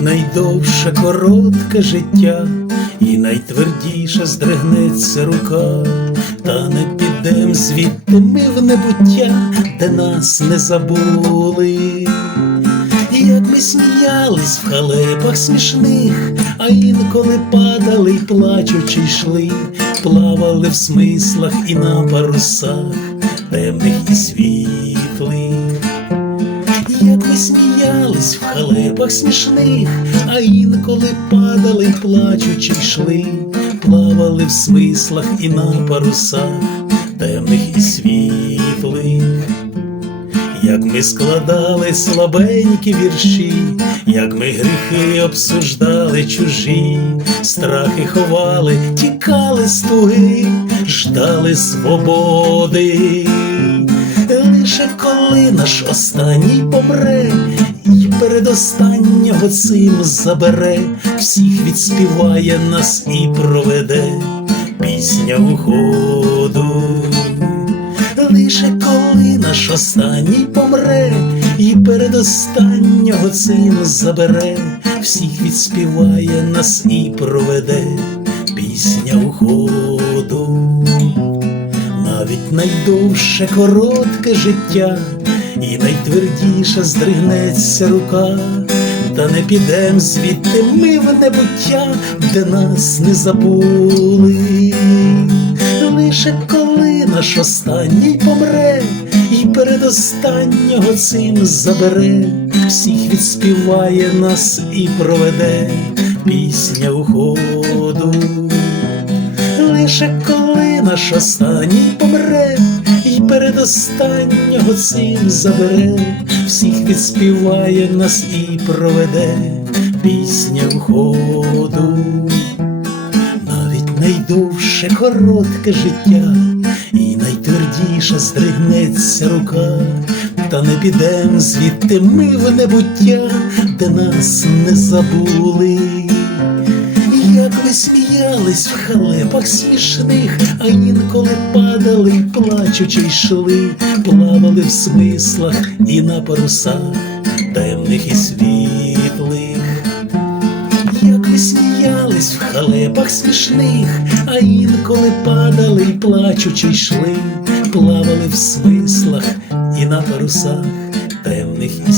Найдовше коротке життя, і найтвердіше здригнеться рука, та не підем звідти ми в небуття, де нас не забули. Як ми сміялись в халепах смішних, а інколи падали й плачучи йшли, плавали в смислах і на парусах, темних і світлих. Сміялись в халепах смішних, а інколи падали й плачучи йшли, плавали в смислах і на парусах, темних і світлих. Як ми складали слабенькі вірші, як ми гріхи обсуждали чужі, страхи ховали, тікали з туги, ждали свободи. Лише коли наш останній помре, передостаннього цим забере, всіх відспіває нас і проведе. Пісня уходу. Лише коли наш останній помре, і передостаннього цим забере, всіх відспіває нас і проведе. Пісня уходу. Навіть найдовше коротке життя, і найтвердіша здригнеться рука, та не підем звідти ми в небуття, де нас не забули. Лише коли наш останній помре, і передостаннього цим забере, всіх відспіває нас і проведе пісня уходу лише коли наш останній помре, і передостаннього цим забере, всіх відспіває нас і проведе пісня входу, навіть найдовше коротке життя, і найтвердіша здригнеться рука. Та не підем звідти ми в небуття, де нас не забули. Сміялись в халепах смішних, а інколи падали, плачучи йшли, плавали в смислах і на парусах темних і світлих. Як ви сміялись в халепах смішних, а інколи падали, плачучи йшли, плавали в смислах і на парусах темних і світлих.